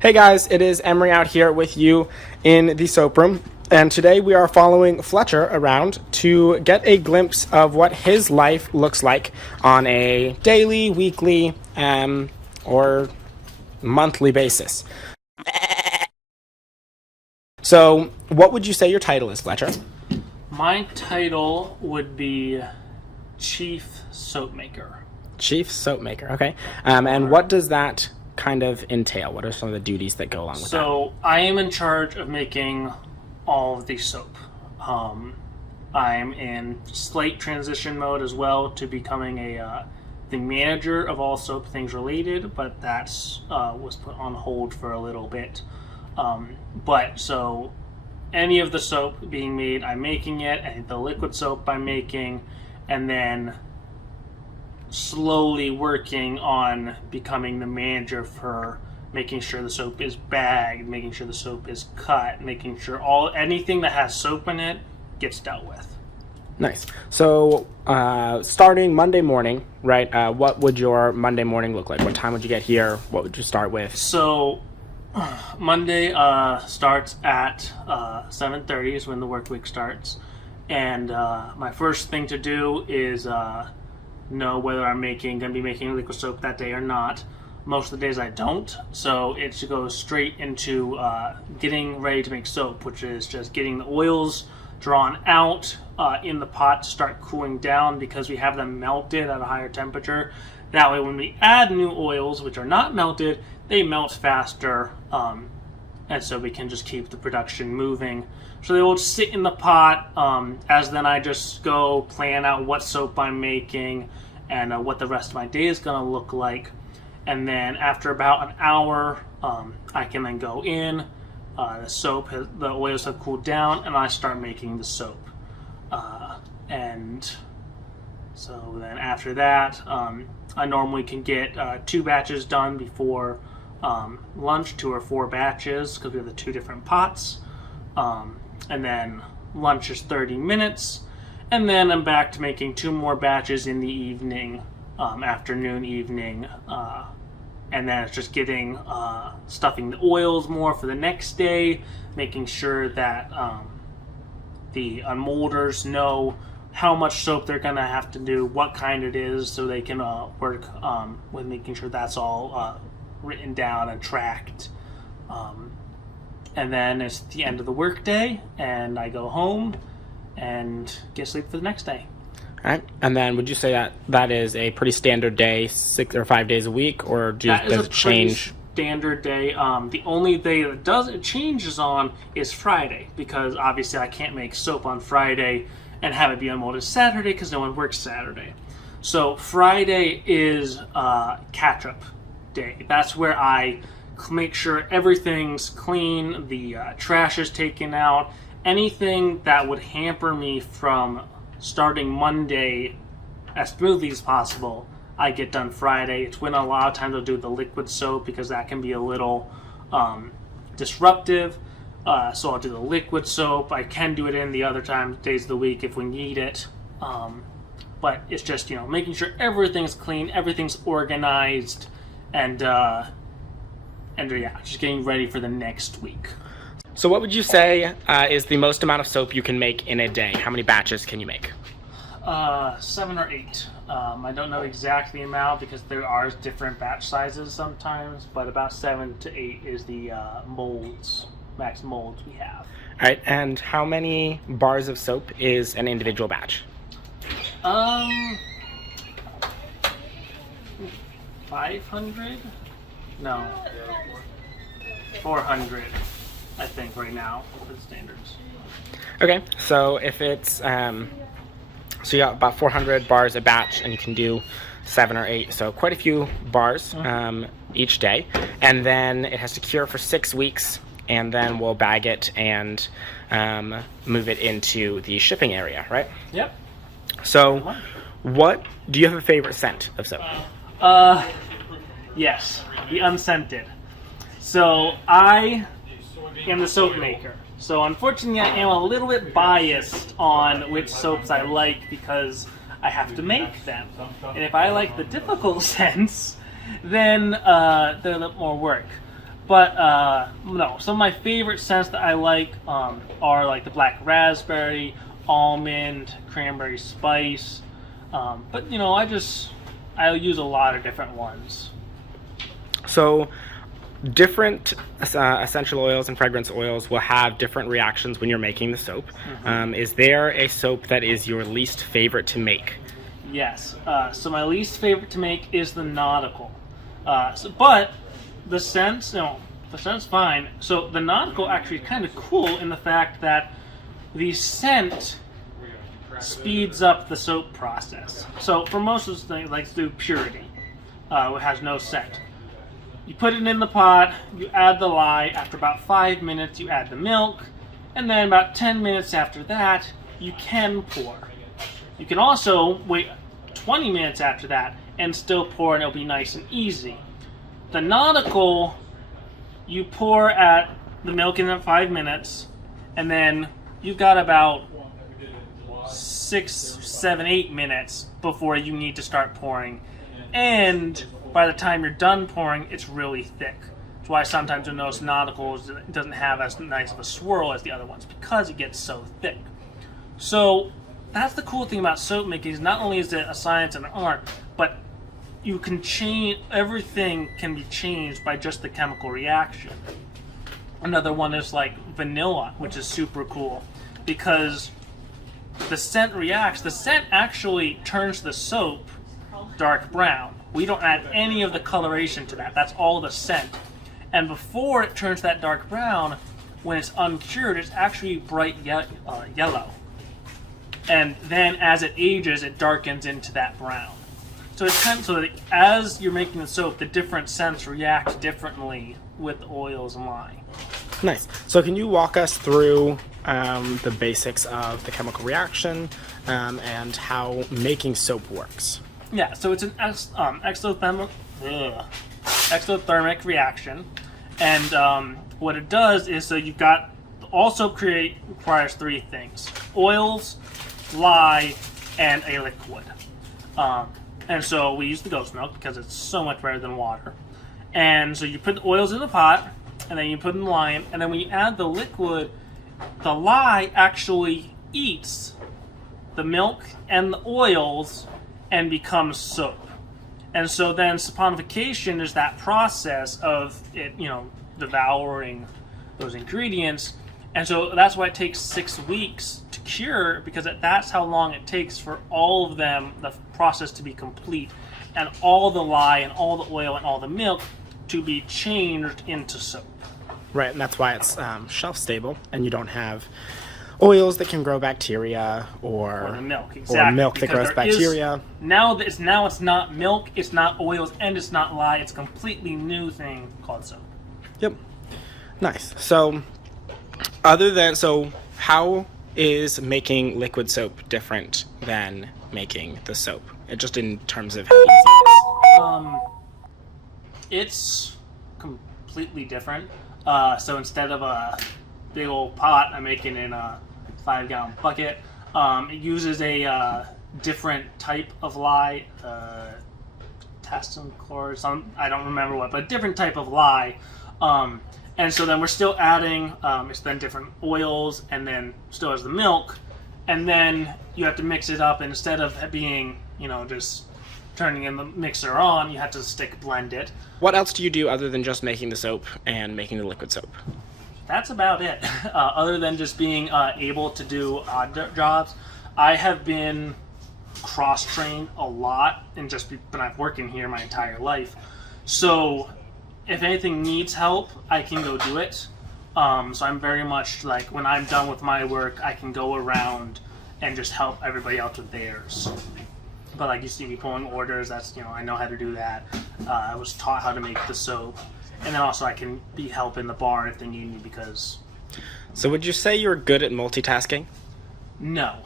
Hey guys, it is Emery out here with you in the soap room, and today we are following Fletcher around to get a glimpse of what his life looks like on a daily, weekly, or monthly basis. So, what would you say your title is, Fletcher? My title would be Chief Soapmaker. Chief Soapmaker, okay. And what does that kind of entail? What are some of the duties that go along with that? So I am in charge of making all of the soap. I'm in slight transition mode as well to becoming the manager of all soap things related, but that's was put on hold for a little bit. But so any of the soap being made, I'm making it, and the liquid soap I'm making, and then slowly working on becoming the manager for making sure the soap is bagged, making sure the soap is cut, making sure anything that has soap in it gets dealt with. Nice. So, starting Monday morning, right? What would your Monday morning look like? What time would you get here? What would you start with? So, Monday starts at 7:30 is when the work week starts, and my first thing to do is know whether I'm going to be making liquid soap that day or not. Most of the days I don't, so it goes straight into getting ready to make soap, which is just getting the oils drawn out in the pot to start cooling down because we have them melted at a higher temperature. That way when we add new oils, which are not melted, they melt faster, and so we can just keep the production moving. So they will sit in the pot as then I just go plan out what soap I'm making and what the rest of my day is going to look like. And then after about an hour, I can then go in. The oils have cooled down, and I start making the soap. And so then after that, I normally can get 2 batches done before lunch, 2 or 4 batches, because we have the 2 different pots. And then lunch is 30 minutes. And then I'm back to making 2 more batches in the evening, afternoon, evening. And then it's just getting, stuffing the oils more for the next day, making sure that the unmolders know how much soap they're going to have to do, what kind it is, so they can work with making sure that's all written down and tracked. And then it's the end of the workday, and I go home and get sleep for the next day. All right. And then would you say that that is a pretty standard day, 6 or 5 days a week, or does it change? Standard day. The only day that it changes on is Friday, because obviously I can't make soap on Friday and have it be unmolded Saturday because no one works Saturday. So Friday is catch-up day. That's where I make sure everything's clean, the trash is taken out. Anything that would hamper me from starting Monday as smoothly as possible, I get done Friday. It's when a lot of times I'll do the liquid soap because that can be a little disruptive. So I'll do the liquid soap. I can do it in the other days of the week if we need it. But it's just, making sure everything's clean, everything's organized, and just getting ready for the next week. So what would you say is the most amount of soap you can make in a day? How many batches can you make? 7 or 8. I don't know exactly the amount because there are different batch sizes sometimes, but about 7 to 8 is the max molds we have. All right, and how many bars of soap is an individual batch? 500? No. 400, I think, right now for the standards. Okay, so if it's, so you got about 400 bars a batch, and you can do 7 or 8, so quite a few bars each day. And then it has to cure for 6 weeks, and then we'll bag it and move it into the shipping area, right? Yep. So, do you have a favorite scent of soap? Yes, the unscented. So I am the soap maker. So unfortunately I am a little bit biased on which soaps I like because I have to make them. And if I like the difficult scents, then they're a little more work. But no, some of my favorite scents that I like are like the black raspberry, almond, cranberry spice. But you know, I use a lot of different ones. So different essential oils and fragrance oils will have different reactions when you're making the soap. Is there a soap that is your least favorite to make? Yes. So my least favorite to make is the nautical. But the scent's fine. So the nautical actually is kind of cool in the fact that the scent speeds up the soap process. So for most of the things, like do purity, it has no scent. You put it in the pot, you add the lye. After about 5 minutes, you add the milk, and then about 10 minutes after that, you can pour. You can also wait 20 minutes after that and still pour, and it'll be nice and easy. The nautical, you pour at the milk in at 5 minutes, and then you've got about 6, 7, 8 minutes before you need to start pouring. And by the time you're done pouring, it's really thick. That's why sometimes you'll notice nauticals, it doesn't have as nice of a swirl as the other ones because it gets so thick. So that's the cool thing about soap making. Is not only is it a science and an art, but you can change, everything can be changed by just the chemical reaction. Another one is like vanilla, which is super cool because the scent reacts. The scent actually turns the soap dark brown. We don't add any of the coloration to that. That's all the scent. And before it turns that dark brown, when it's uncured, it's actually bright yellow. And then as it ages, it darkens into that brown. So it's kind of so that as you're making the soap, the different scents react differently with the oils and lye. Nice. So can you walk us through the basics of the chemical reaction and how making soap works? Yeah, so it's an exothermic reaction, and what it does is, so you've got, all soap requires 3 things: oils, lye, and a liquid. And so we use the ghost milk because it's so much better than water. And so you put the oils in the pot, and then you put in the lye in, and then when you add the liquid, the lye actually eats the milk and the oils and becomes soap. And so then saponification is that process of it, devouring those ingredients. And so that's why it takes 6 weeks to cure, because that's how long it takes for all of them, the process to be complete, and all the lye and all the oil and all the milk to be changed into soap. Right, and that's why it's shelf stable, and you don't have oils that can grow bacteria or the milk, exactly. Or milk that Because grows bacteria. Now it's not milk, it's not oils, and it's not lye. It's a completely new thing called soap. Yep. Nice. So how is making liquid soap different than making the soap? Just in terms of how easy it is. It's completely different. So instead of a big old pot, I'm making in a 5-gallon bucket. It uses a different type of lye, potassium chloride, I don't remember what, but a different type of lye. And so then we're still adding, it's then different oils, and then still has the milk, and then you have to mix it up, and instead of being, just turning in the mixer on, you have to blend it. What else do you do other than just making the soap and making the liquid soap? That's about it. Other than just being able to do odd jobs, I have been cross-trained a lot, and but I've worked in here my entire life. So if anything needs help, I can go do it. So I'm very much like, when I'm done with my work, I can go around and just help everybody else with theirs. But like you see me pulling orders, that's, I know how to do that. I was taught how to make the soap. And then also I can be help in the bar if they need me because... So would you say you're good at multitasking? No.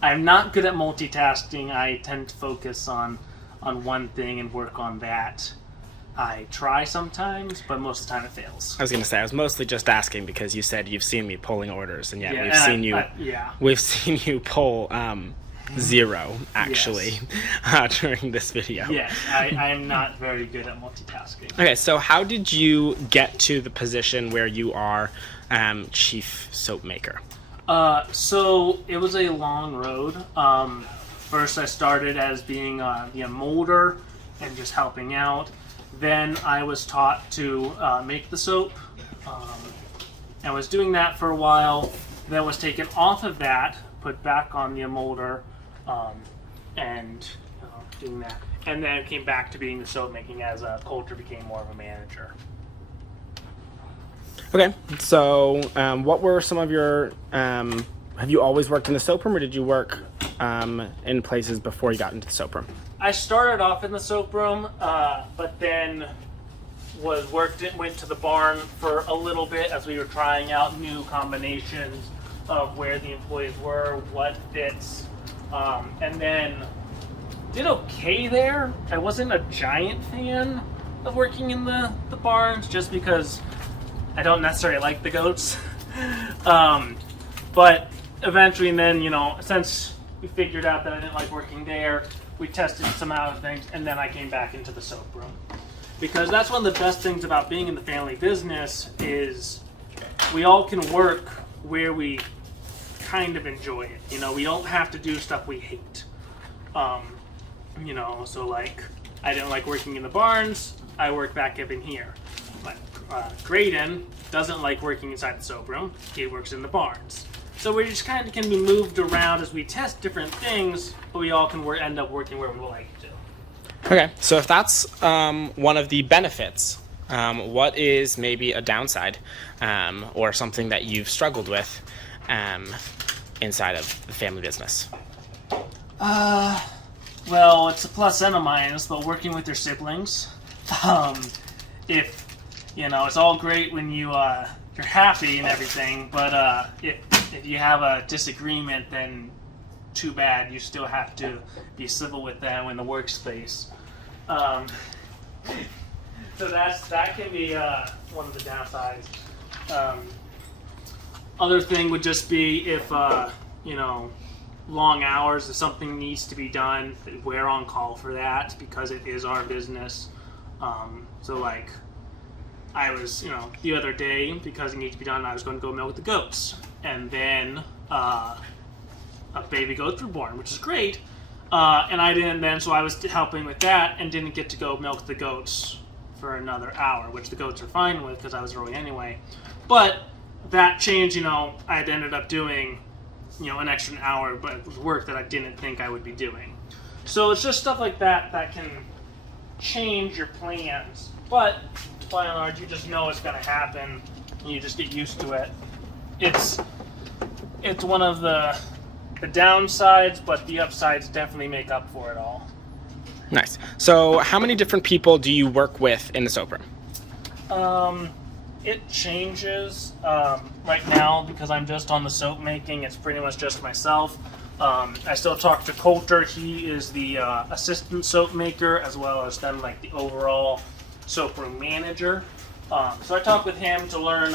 I'm not good at multitasking. I tend to focus on one thing and work on that. I try sometimes, but most of the time it fails. I was going to say, I was mostly just asking because you said you've seen me pulling orders, and yet Yeah, we've seen you pull zero, actually, during this video. Yes, I am not very good at multitasking. Okay, so how did you get to the position where you are chief soap maker? So it was a long road. First I started as being the molder and just helping out. Then I was taught to make the soap. I was doing that for a while. Then was taken off of that, put back on the molder, and doing that. And then came back to being the soap making as Coulter became more of a manager. Okay, so what were some of your, have you always worked in the soap room, or did you work in places before you got into the soap room? I started off in the soap room, but then went to the barn for a little bit as we were trying out new combinations of where the employees were, what fits, and then did okay there. I wasn't a giant fan of working in the barns just because I don't necessarily like the goats. But eventually, and then, since we figured out that I didn't like working there, we tested some other things, and then I came back into the soap room. Because that's one of the best things about being in the family business is we all can work where we kind of enjoy it. We don't have to do stuff we hate. So like, I didn't like working in the barns, I work back up in here. But Graydon doesn't like working inside the soap room, he works in the barns. So we just kind of can be moved around as we test different things, but we all can end up working where we like to. Okay, so if that's one of the benefits, what is maybe a downside or something that you've struggled with inside of the family business? Well, it's a plus and a minus, but working with your siblings, if it's all great when you're happy and everything, but if you have a disagreement, then too bad. You still have to be civil with them in the workspace. So that can be one of the downsides. Other thing would just be if long hours, if something needs to be done, we're on call for that because it is our business. So like I was, the other day, because it needs to be done, I was going to go milk the goats, and then a baby goats were born, which is great. And I didn't then, so I was helping with that and didn't get to go milk the goats for another hour, which the goats are fine with because I was early anyway. But that change, I had ended up doing, an extra hour, but it was work that I didn't think I would be doing. So it's just stuff like that that can change your plans. But by and large, you just know it's going to happen, and you just get used to it. It's one of the downsides, but the upsides definitely make up for it all. Nice. So how many different people do you work with in the soap room? It changes. Right now, because I'm just on the soap making, it's pretty much just myself. I still talk to Coulter. He is the assistant soap maker, as well as then like the overall soap room manager. So I talk with him to learn.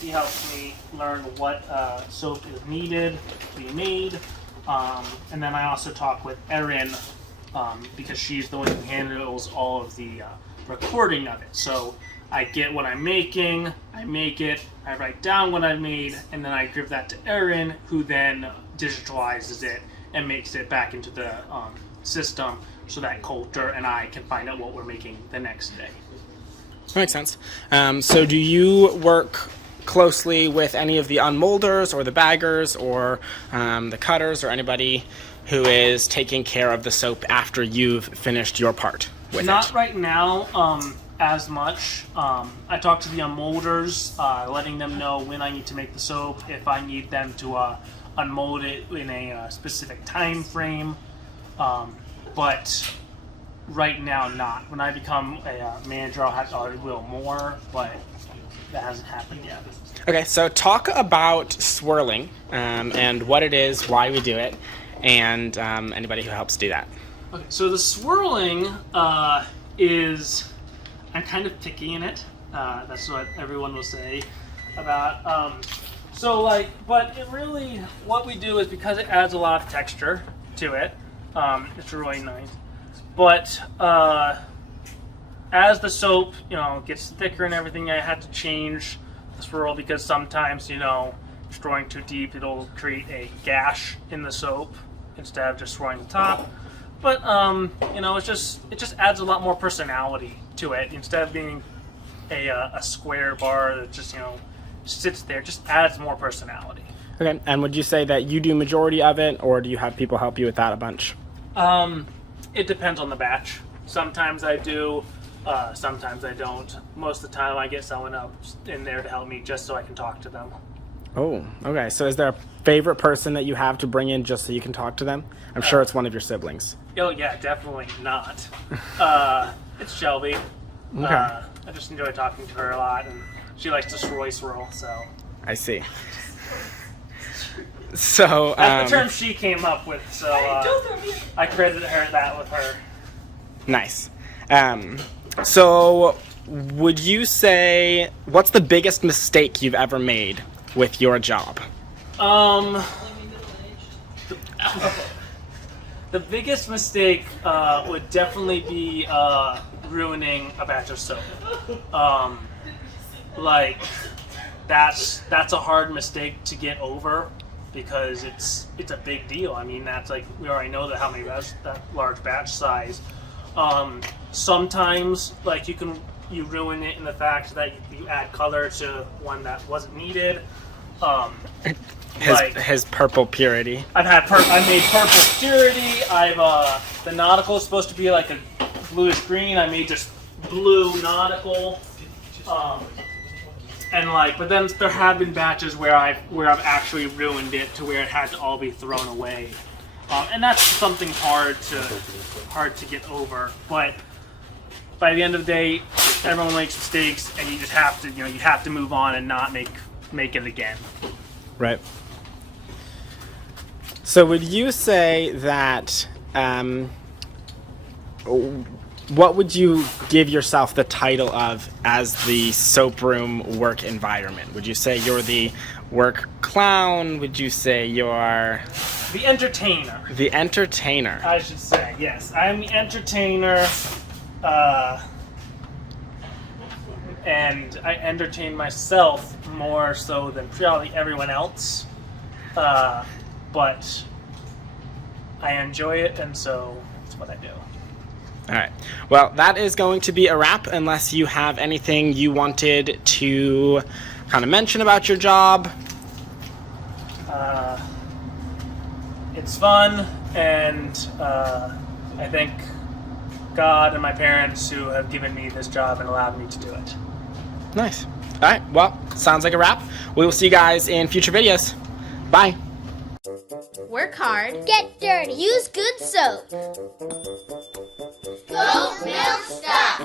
He helps me learn what soap is needed to be made. And then I also talk with Erin because she's the one who handles all of the recording of it. So I get what I'm making, I make it, I write down what I made, and then I give that to Erin, who then digitalizes it and makes it back into the system so that Coulter and I can find out what we're making the next day. That makes sense. So do you work closely with any of the unmolders or the baggers or the cutters or anybody who is taking care of the soap after you've finished your part with Not it? right now as much. I talk to the unmolders, letting them know when I need to make the soap, if I need them to unmold it in a specific time frame. But right now, not. When I become a manager, I will more, but that hasn't happened yet. Okay, so talk about swirling and what it is, why we do it, and anybody who helps do that. Okay, so the swirling is, I'm kind of picky in it. That's what everyone will say about. But it really, what we do is because it adds a lot of texture, to it. It's really nice. But as the soap, gets thicker and everything, I had to change the swirl because sometimes, if swirling too deep, it'll create a gash in the soap instead of just swirling the top. But it just adds a lot more personality to it instead of being a square bar that just sits there. Just adds more personality. Okay, and would you say that you do majority of it, or do you have people help you with that a bunch? It depends on the batch. Sometimes I do, sometimes I don't. Most of the time I get someone else in there to help me just so I can talk to them. Oh, okay. So is there a favorite person that you have to bring in just so you can talk to them? I'm sure it's one of your siblings. Oh yeah, definitely not. It's Shelby. Okay. I just enjoy talking to her a lot, and she likes to swirl, so. I see. So that's the term she came up with, so I credited her that with her. Nice. So would you say, what's the biggest mistake you've ever made with your job? The biggest mistake would definitely be ruining a batch of soap. That's a hard mistake to get over because it's a big deal. I mean, that's like, we already know that that large batch size. Sometimes you ruin it in the fact that you add color to one that wasn't needed. His purple purity. I made purple purity. The nautical is supposed to be like a bluish green. I made just blue nautical. But then there have been batches where I've actually ruined it to where it had to all be thrown away, and that's something hard to get over. But by the end of the day, everyone makes mistakes, and you just have to you have to move on and not make it again. Right. So would you say that? What would you give yourself the title of as the soap room work environment? Would you say you're the work clown? Would you say you're... The entertainer. The entertainer. I should say, yes. I'm the entertainer, and I entertain myself more so than probably everyone else, but I enjoy it, and so that's what I do. All right. Well, that is going to be a wrap unless you have anything you wanted to kind of mention about your job. It's fun, and I thank God and my parents who have given me this job and allowed me to do it. Nice. All right. Well, sounds like a wrap. We will see you guys in future videos. Bye. Work hard. Get dirty. Use good soap. Goat milk stuff.